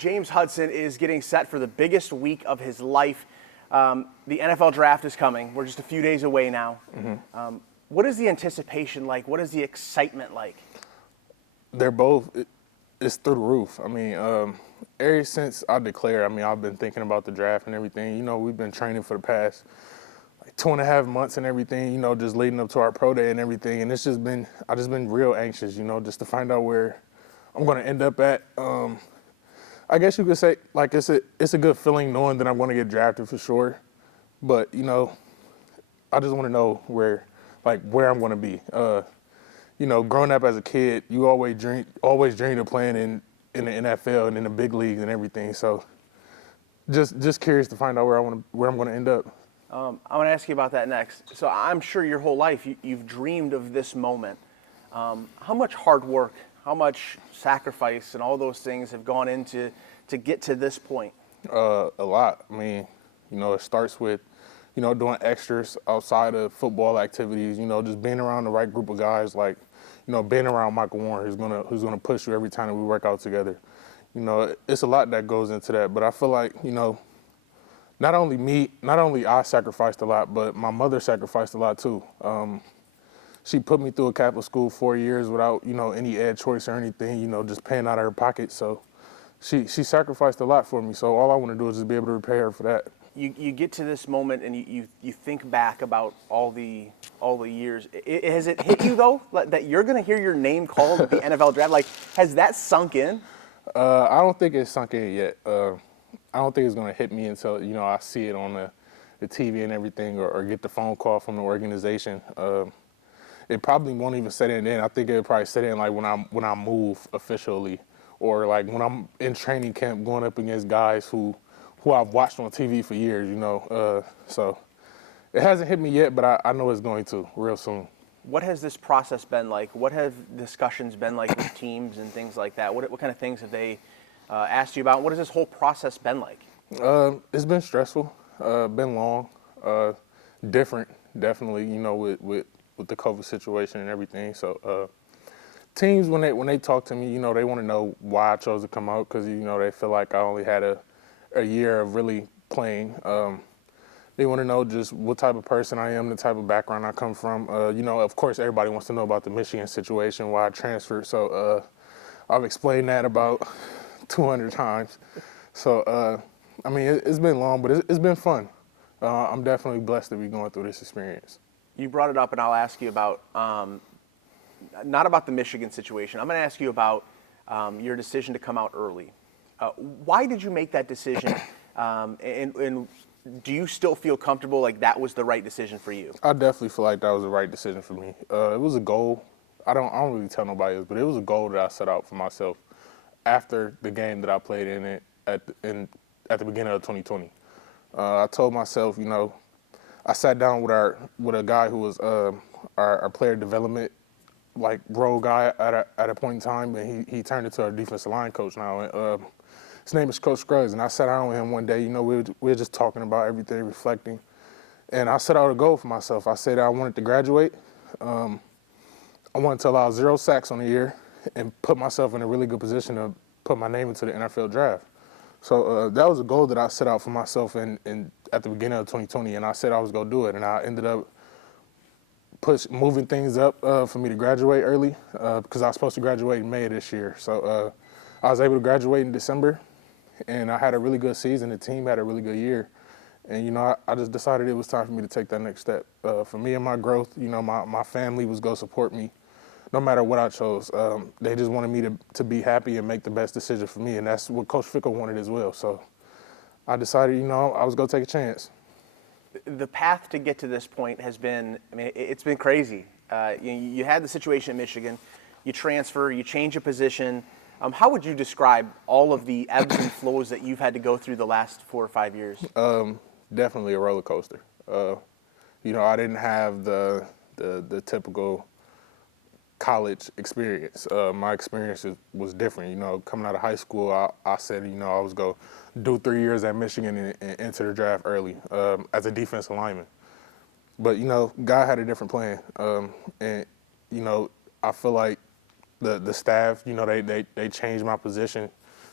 James Hudson is getting set for the biggest week of his life. The NFL draft is coming. We're just a few days away now. What is the anticipation like? What is the excitement like? They're both, it's through the roof. I mean, ever since I declared, I mean, I've been thinking about the draft and everything. You know, we've been training for the past 2.5 months and everything, you know, just leading up to our pro day and everything. And it's just been, I've just been real anxious, you know, just to find out where I'm going to end up at. I guess you could say, like, it's a good feeling knowing that I'm going to get drafted for sure. But, you know, I just want to know where I'm going to be. You know, growing up as a kid, you always dreamed of playing in the NFL and in the big leagues and everything. So just curious to find out where I'm going to end up. I'm going to ask you about that next. So I'm sure your whole life you've dreamed of this moment. How much hard work, how much sacrifice and all those things have gone into to get to this point? A lot. I mean, you know, it starts with, you know, doing extras outside of football activities, you know, just being around the right group of guys, like, you know, being around Michael Warren, who's gonna push you every time that we work out together. You know, it's a lot that goes into that. But I feel like, you know, not only I sacrificed a lot, but my mother sacrificed a lot too. She put me through a Catholic school 4 years without, you know, any ed choice or anything, you know, just paying out of her pocket. So she sacrificed a lot for me. So all I want to do is just be able to repay her for that. You get to this moment and you think back about all the years. Has it hit you though that you're going to hear your name called at the NFL draft? Like, has that sunk in? I don't think it's sunk in yet. I don't think it's going to hit me until, you know, I see it on the TV and everything, or get the phone call from the organization. It probably won't even set in then. I think it'll probably set in like when I move officially, or like when I'm in training camp going up against guys who I've watched on TV for years, you know. So it hasn't hit me yet, but I know it's going to real soon. What has this process been like? What have discussions been like with teams and things like that? What kind of things have they asked you about? What has this whole process been like? It's been stressful, been long, different, definitely, you know, with the COVID situation and everything. So teams, when they talk to me, you know, they want to know why I chose to come out, because, you know, they feel like I only had a year of really playing. They want to know just what type of person I am, the type of background I come from. You know, of course, everybody wants to know about the Michigan situation, why I transferred. So I've explained that about 200 times. So, I mean, it's been long, but it's been fun. I'm definitely blessed to be going through this experience. You brought it up, and I'll ask you about, not about the Michigan situation. I'm going to ask you about your decision to come out early. Why did you make that decision, and do you still feel comfortable like that was the right decision for you? I definitely feel like that was the right decision for me. It was a goal. I don't really tell nobody else, but it was a goal that I set out for myself after the game that I played in it at the beginning of 2020. I told myself, you know, I sat down with a guy who was our player development like role guy at a point in time, and he turned into our defensive line coach now. And, his name is Coach Scruggs, and I sat down with him one day. You know, we were just talking about everything, reflecting, and I set out a goal for myself. I said I wanted to graduate. I wanted to allow 0 sacks on the year and put myself in a really good position to put my name into the NFL draft. So that was a goal that I set out for myself at the beginning of 2020, and I said I was going to do it, and I ended up moving things up for me to graduate early because I was supposed to graduate in May of this year. So I was able to graduate in December, and I had a really good season. The team had a really good year. And, you know, I just decided it was time for me to take that next step. For me and my growth, you know, my family was going to support me no matter what I chose. They just wanted me to be happy and make the best decision for me, and that's what Coach Fickle wanted as well. So I decided, you know, I was going to take a chance. The path to get to this point has been, I mean, it's been crazy. You had the situation in Michigan. You transfer, you change a position. How would you describe all of the ebbs and flows that you've had to go through the last 4 or 5 years? Definitely a roller coaster. You know, I didn't have the typical college experience. My experience was different. You know, coming out of high school, I said, you know, I was going to do 3 years at Michigan and enter the draft early as a defensive lineman. But, you know, God had a different plan. And, you know, I feel like the staff, you know, they changed my position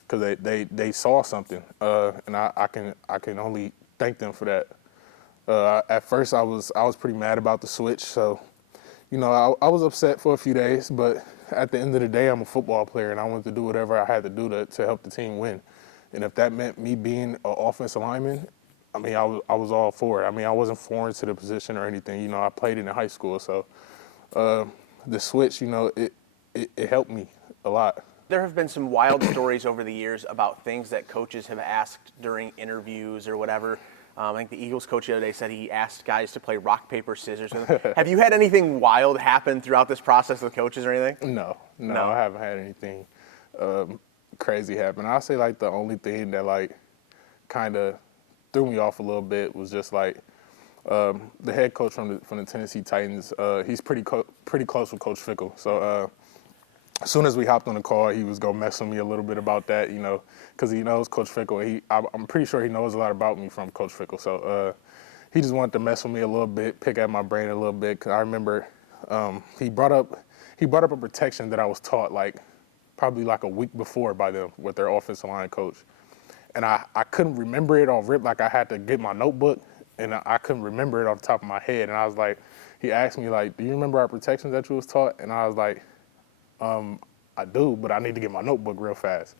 because they saw something, and I can only thank them for that. At first, I was pretty mad about the switch, so I was upset for a few days. But at the end of the day, I'm a football player, and I wanted to do whatever I had to do to help the team win. And if that meant me being an offensive lineman, I mean, I was all for it. I mean, I wasn't foreign to the position or anything. I played it in high school, so the switch, it helped me a lot. There have been some wild stories over the years about things that coaches have asked during interviews or whatever. I think the Eagles coach the other day said he asked guys to play rock, paper, scissors. Have you had anything wild happen throughout this process with coaches or anything? No, I haven't had anything crazy happen. I'll say like the only thing that kind of threw me off a little bit was just the head coach from the Tennessee Titans. He's pretty close with Coach Fickle. So as soon as we hopped on the call, he was gonna mess with me a little bit about that, because he knows Coach Fickle. I'm pretty sure he knows a lot about me from Coach Fickle. So he just wanted to mess with me a little bit, pick at my brain a little bit. Cause I remember he brought up a protection that I was taught probably a week before by them with their offensive line coach, and I couldn't remember it off rip. I had to get my notebook, and I couldn't remember it off the top of my head. And I was like, he asked me do you remember our protections that you was taught? And I was like, I do, but I need to get my notebook real fast.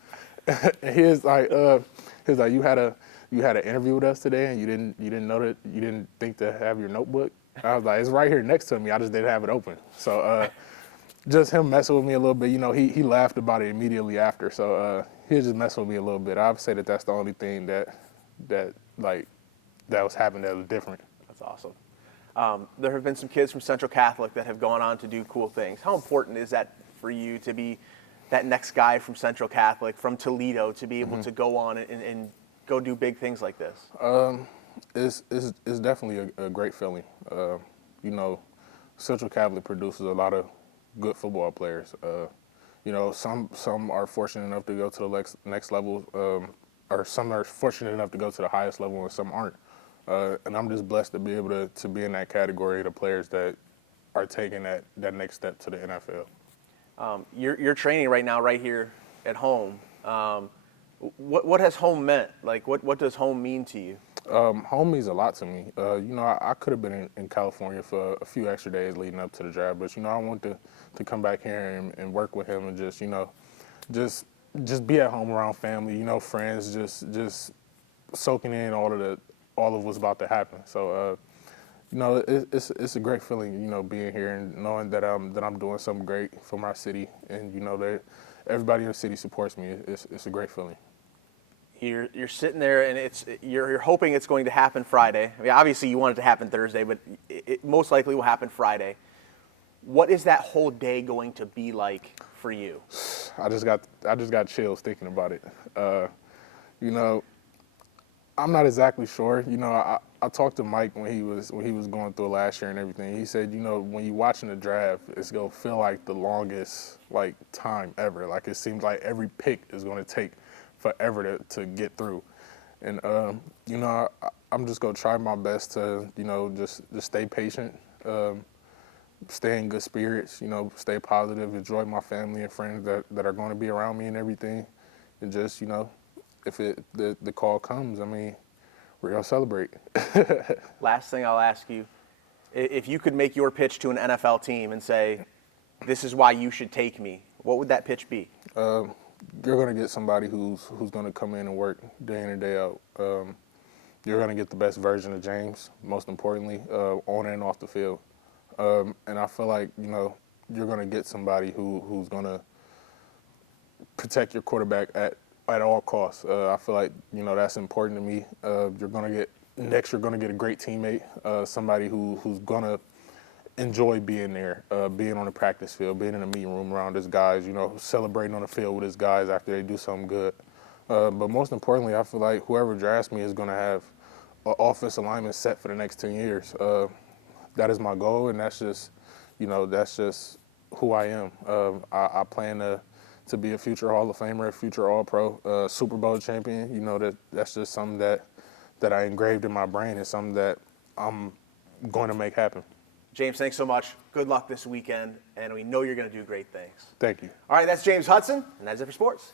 And he was like, you had an interview with us today, and you didn't know that, you didn't think to have your notebook. I was like, it's right here next to me. I just didn't have it open. So just him messing with me a little bit. He laughed about it immediately after. So he was just messing with me a little bit. I would say that's the only thing that was happening that was different. That's awesome. There have been some kids from Central Catholic that have gone on to do cool things. How important is that for you to be that next guy from Central Catholic, from Toledo, to be able to go on and go do big things like this? It's definitely a great feeling. Central Catholic produces a lot of good football players. Some are fortunate enough to go to the next level, or some are fortunate enough to go to the highest level, and some aren't. And I'm just blessed to be able to be in that category of the players that are taking that next step to the NFL. You're training right now, right here at home. What has home meant? What does home mean to you? Home means a lot to me. I could have been in California for a few extra days leading up to the draft, but I want to come back here and work with him and just be at home around family, friends, just soaking in all of what's about to happen. So it's a great feeling, being here and knowing that I'm doing something great for my city, and that everybody in the city supports me. It's a great feeling. You're sitting there, and you're hoping it's going to happen Friday. I mean, obviously you want it to happen Thursday, but it most likely will happen Friday. What is that whole day going to be like for you? I just got chills thinking about it. I'm not exactly sure. I talked to Mike when he was going through last year and everything. He said, when you're watching the draft, it's gonna feel like the longest time ever. It seems like every pick is gonna take forever to get through. And I'm just gonna try my best to just stay patient, stay in good spirits, stay positive, enjoy my family and friends that are going to be around me and everything, and just if the call comes, I mean, we're gonna celebrate. Last thing I'll ask you, if you could make your pitch to an NFL team and say, this is why you should take me, what would that pitch be? You're going to get somebody who's going to come in and work day in and day out. You're going to get the best version of James, most importantly, on and off the field. And I feel like, you're going to get somebody who's going to protect your quarterback at all costs. I feel like, that's important to me. You're going to get a great teammate, somebody who's going to enjoy being there, being on the practice field, being in the meeting room around his guys, celebrating on the field with his guys after they do something good. But most importantly, I feel like whoever drafts me is going to have an offensive alignment set for the next 10 years. That is my goal, and that's just who I am. I plan to be a future Hall of Famer, a future All-Pro, Super Bowl champion. That's just something that I engraved in my brain, and something that I'm going to make happen. James, thanks so much. Good luck this weekend, and we know you're going to do great things. Thank you. All right, that's James Hudson, and that's it for sports.